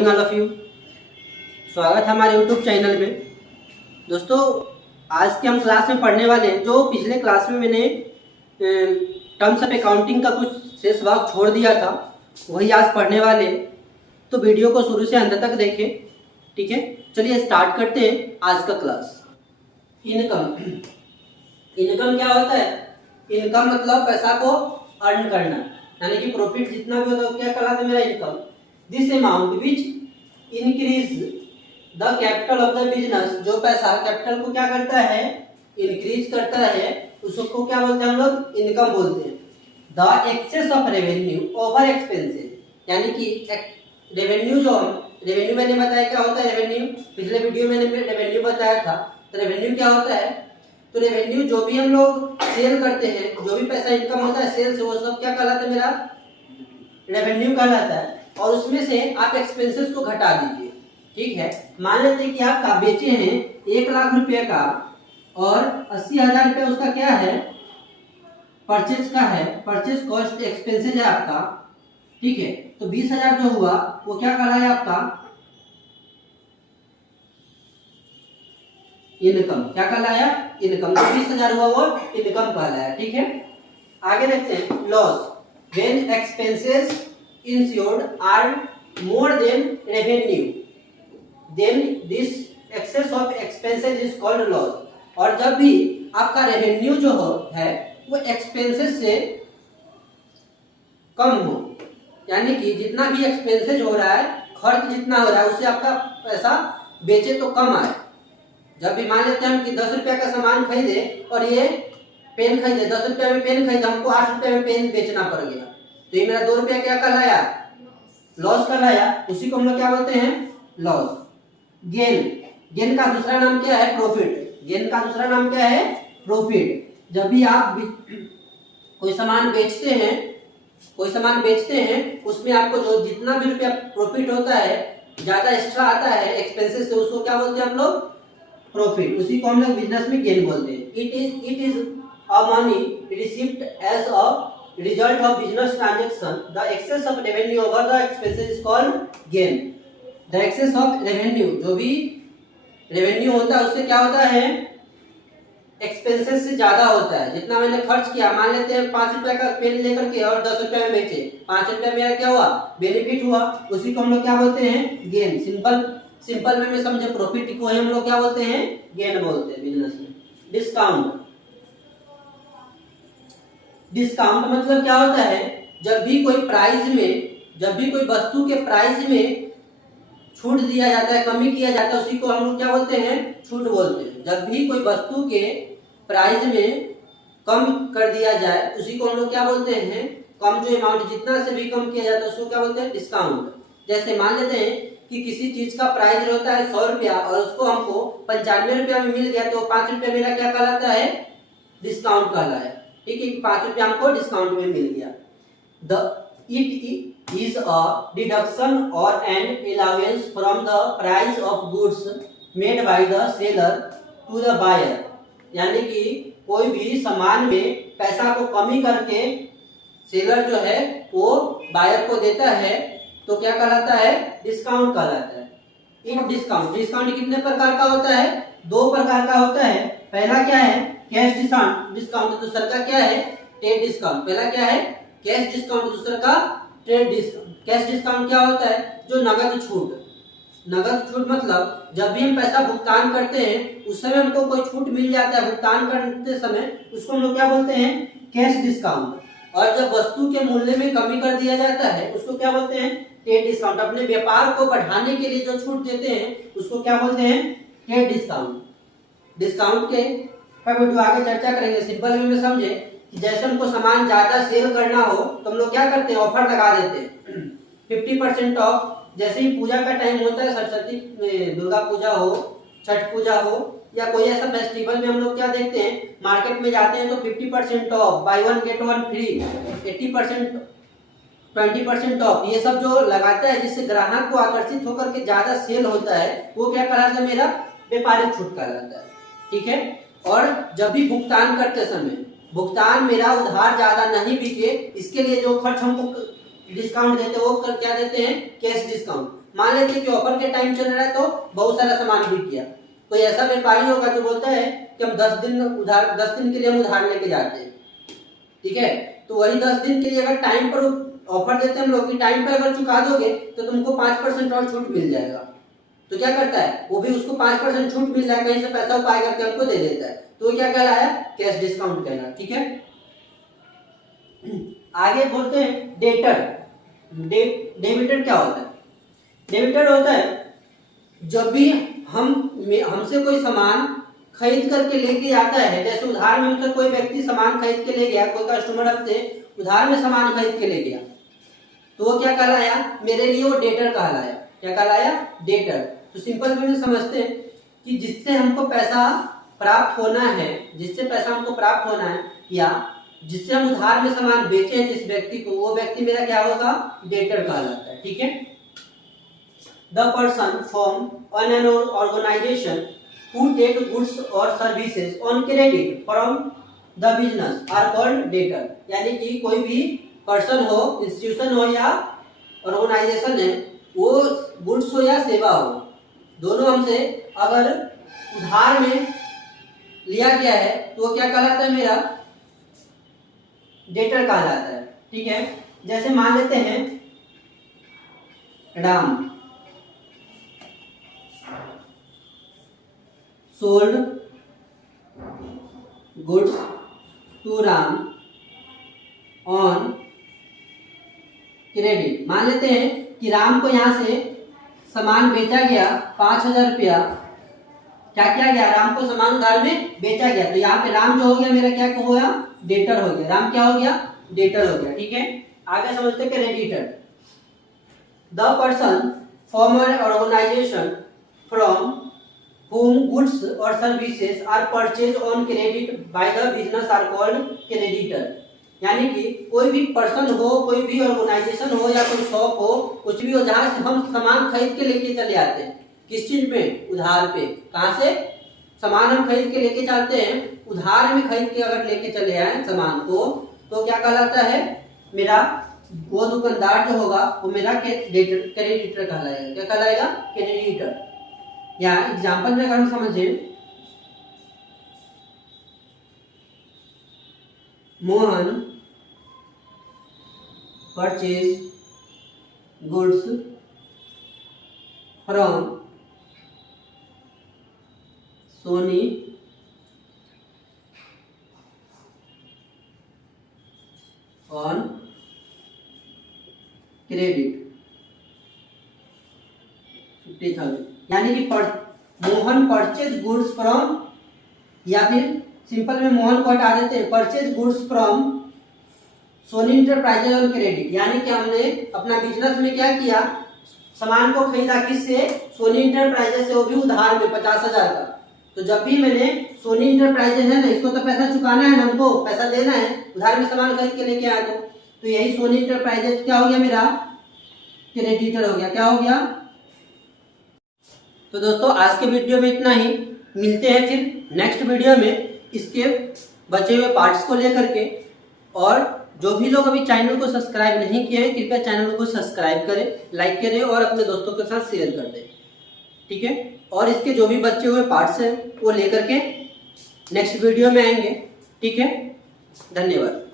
Morning all of you. स्वागत है हमारे यूट्यूब चैनल में। दोस्तों, आज के हम क्लास में पढ़ने वाले हैं जो पिछले क्लास में मैंने टर्म्स ऑफ अकाउंटिंग का कुछ शेष भाग छोड़ दिया था, वही आज पढ़ने वाले हैं। तो वीडियो को शुरू से अंत तक देखें, ठीक है। चलिए स्टार्ट करते हैं आज का क्लास। इनकम। इनकम क्या होता है? इनकम मतलब पैसा को अर्न करना, यानी कि प्रॉफिट जितना भी होता है क्या कहलाता है? मेरा income. This amount which increase the capital of the business, जो पैसा कैपिटल को क्या करता है? इंक्रीज करता है, उसको क्या बोलते हैं हम लोग? इनकम बोलते हैं। The excess of revenue over expenses, यानी कि रेवेन्यू जो रेवेन्यू मैंने बताया क्या होता है? रेवेन्यू पिछले वीडियो में मैंने रेवेन्यू बताया था। तो रेवेन्यू क्या होता है? तो रेवेन्यू जो भी हम लोग सेल करते हैं, जो भी पैसा इनकम होता है सेल से, वो सब क्या कहलाता है? मेरा रेवेन्यू कहलाता है। और उसमें से आप एक्सपेंसेस को घटा दीजिए, ठीक है। मान लेते हैं कि आप बेचे हैं 1,00,000 रुपए का और 80,000 रुपये उसका क्या है? परचेज का है, परचेज कॉस्ट एक्सपेंसेस है आपका, ठीक है। तो 20,000 जो हुआ वो क्या कहलाया? आपका इनकम। क्या कहलाया? इनकम। तो 20,000 हुआ वो इनकम कहलाया, ठीक है। आगे देखते हैं loss. When expenses insured are more than revenue, then this excess of expenses is called loss. और जब भी आपका रेवेन्यू जो है वो एक्सपेंसेस से कम हो, यानी कि जितना भी एक्सपेंसेस हो रहा है, खर्च जितना हो रहा है, उससे आपका पैसा बेचे तो कम आए। जब भी मान लेते हैं हम कि 10 रुपया का सामान खरीदे और ये पेन खरीदे, 10 रुपया में पेन खरीदा, हमको 8 रुपया में पेन बेचना पड़ गया, तो ये मेरा 2 रुपया क्या कहलाया? लॉस कहलाया। उसी को हम लोग क्या बोलते हैं? लॉस। गेन। गेन का दूसरा नाम क्या है? प्रॉफिट। गेन का दूसरा नाम क्या है? प्रॉफिट। जब भी आप कोई सामान बेचते हैं, उसमें आपको जो जितना भी रुपया प्रॉफिट होता है, ज्यादा एक्स्ट्रा आता है एक्सपेंसेस से, उसको क्या बोलते हैं हम लोग? प्रॉफिट। उसी को हम लोग बिजनेस में गेन बोलते हैं। It is a money received as a result of business transaction. The excess of revenue over the expenses is called gain. The excess of revenue, जो भी रेवेन्यू होता है उससे क्या होता है? एक्सपेंसेस से ज्यादा होता है। जितना मैंने खर्च किया, मान लेते हैं 5 रुपए का पेन लेकर के और 10 रुपए में बेचे, 5 रुपए मेरा क्या हुआ? बेनिफिट हुआ। उसी को हम लोग क्या बोलते हैं? गेन। सिंपल में समझे, प्रॉफिट को हम लोग क्या बोलते हैं? गेन बोलते हैं बिजनेस में। डिस्काउंट। डिस्काउंट मतलब क्या होता है? जब भी कोई वस्तु के प्राइस में छूट दिया जाता है, कमी किया जाता है, उसी को हम लोग क्या बोलते हैं? छूट बोलते हैं। जब भी कोई वस्तु के प्राइस में कम कर दिया जाए, उसी को हम लोग क्या बोलते हैं? कम जो अमाउंट जितना से भी कम किया जाता है उसको क्या बोलते हैं? डिस्काउंट। जैसे मान लेते हैं कि किसी चीज का प्राइस होता है 100 रुपया और उसको हमको 95 रुपया में मिल गया, तो 5 रुपया मेरा क्या कहलाता है? डिस्काउंट कहलाया, ठीक है। 5 रुपया हमको डिस्काउंट में मिल गया। इट इज अ डिडक्शन और an allowance from the price of goods made by the seller to the buyer, यानी कि कोई भी सामान में पैसा को कमी करके सेलर जो है वो बायर को देता है, तो क्या कहलाता है? डिस्काउंट कहलाता है। इन डिस्काउंट कितने प्रकार का होता है? 2 प्रकार का होता है। पहला क्या है? Cash discount. दूसरा का क्या है? Trade discount. पहला क्या है? कैश डिस्काउंट, दूसरा का ट्रेड डिस्काउंट। कैश डिस्काउंट क्या होता है? जो नगद छूट। नगद छूट मतलब जब भी हम पैसा भुगतान करते हैं उस समय हमको कोई छूट मिल जाता है भुगतान करते समय, उसको हम लोग क्या बोलते हैं? Cash discount. और जब वस्तु के मूल्य में कमी कर दिया जाता है उसको क्या बोलते हैं? Trade discount. अपने व्यापार को बढ़ाने के लिए जो छूट देते हैं उसको क्या बोलते हैं? Trade discount. डिस्काउंट के का वीडियो आगे चर्चा करेंगे। सिंपल वे में समझे कि जैसे हमको सामान ज्यादा सेल करना हो तो हम लोग क्या करते हैं? ऑफर लगा देते हैं 50% ऑफ। जैसे ही पूजा का टाइम होता है, सरस्वती दुर्गा पूजा हो, छठ पूजा हो या कोई ऐसा फेस्टिवल में, हम लोग क्या देखते हैं? मार्केट में जाते हैं तो 50% off, buy 1 get 1 free, 80%, 20% off, ये सब जो लगाता है जिससे ग्राहक को आकर्षित होकर के ज्यादा सेल होता है, वो क्या कहलाता है? मेरा व्यापारिक छूट कहलाता है, ठीक है। और जब भी भुगतान करते समय भुगतान मेरा उधार ज्यादा नहीं बिके, इसके लिए जो खर्च हमको डिस्काउंट देते हैं वो क्या देते हैं? Cash discount. मान लेते हैं कि ऑफर के टाइम चल रहा है तो बहुत सारा सामान बिक गया। कोई ऐसा व्यापारी होगा जो बोलता है कि हम 10 दिन के लिए हम उधार लेके जाते हैं, ठीक है, तो वही 10 दिन के लिए अगर टाइम पर ऑफर देते हैं हम लोग कि टाइम पर अगर चुका दोगे तो तुमको 5% और छूट मिल जाएगा। तो क्या करता है वो भी, उसको 5% छूट मिल रहा है, कहीं से पैसा उपाय करके हमको दे देता है, तो क्या कहलाया, कैश डिस्काउंट कहलाया। ठीक है, आगे बोलते हैं डेटर। डेबिटर क्या होता है? डेबिटर होता है जब भी हमसे कोई सामान खरीद करके लेके आता है, जैसे उधार में हमसे कोई व्यक्ति सामान खरीद के ले गया, कोई कस्टमर हमसे उधार में सामान खरीद के ले गया, तो वो क्या कहलाया, मेरे लिए वो डेटर कहलाया। क्या कहलाया? डेटर। तो सिंपल वे में समझते हैं कि जिससे हमको पैसा प्राप्त होना है, या जिससे हम उधार में सामान बेचे हैं जिस व्यक्ति को, वो व्यक्ति मेरा क्या होगा, डेटर कहलाता है। ठीक है, the person from an organisation who take goods or services on credit from the business are called debtor। यानी कि कोई भी पर्सन हो, इंस्टीट्यूशन हो या ऑर्गेनाइजेशन है, वो गुड्स हो या सेवा हो, दोनों हमसे अगर उधार में लिया गया है तो वो क्या कहलाता है, मेरा डेटर कहलाता है। ठीक है, जैसे मान लेते हैं Ram sold goods to Ram on credit. मान लेते हैं कि राम को यहाँ से सामान बेचा गया 5,000 रुपया। क्या किया गया, राम को सामान उधार में बेचा गया, तो यहाँ पे राम जो हो गया मेरा क्या हो गया, डेटर हो गया। राम क्या हो गया, डेटर हो गया। ठीक है, आगे समझते हैं creditor. The person from an organisation from whom goods or services are purchased on credit by the business are called creditor। यानी कि कोई भी पर्सन हो, कोई भी ऑर्गेनाइजेशन हो या कोई शॉप हो, कुछ भी हो, जहां से हम सामान खरीद के लेके चले आते हैं, किस चीज पे, उधार पे। कहां से सामान हम खरीद के लेके चलते हैं, उधार में खरीद के अगर लेके चले आए सामान को, तो क्या कहलाता है, मेरा वो दुकानदार जो होगा वो मेरा क्रेडिटर कहलाएगा। क्या कहलाएगा, क्रेडिटर। या एग्जाम्पल में अगर हम समझे, Mohan purchase goods from Soni on credit 50,000। यानी कि मोहन परचेज गुड्स फ्रॉम, या फिर सिंपल में मोहन को हटा देते हैं, purchase goods from Soni enterprises on credit. यानी कि हमने अपना बिजनेस में क्या किया, सामान को खरीदा किससे, सोनी इंटरप्राइजेज से, वो भी उधार में 50,000 का। तो जब भी मैंने सोनी इंटरप्राइजेज है ना, इसको तो पैसा चुकाना है ना, हमको पैसा देना है, उधार में सामान खरीद के लेके आया, तो यही सोनी इंटरप्राइजेज क्या हो गया, मेरा क्रेडिटर हो गया। क्या हो गया? तो दोस्तों आज के वीडियो में इतना ही, मिलते हैं फिर नेक्स्ट वीडियो में इसके बचे हुए पार्ट्स को लेकर के। और जो भी लोग अभी चैनल को सब्सक्राइब नहीं किए हैं, कृपया चैनल को सब्सक्राइब करें, लाइक करें और अपने दोस्तों के साथ शेयर कर दें। ठीक है, और इसके जो भी बचे हुए पार्ट्स हैं वो लेकर के नेक्स्ट वीडियो में आएंगे। ठीक है, धन्यवाद।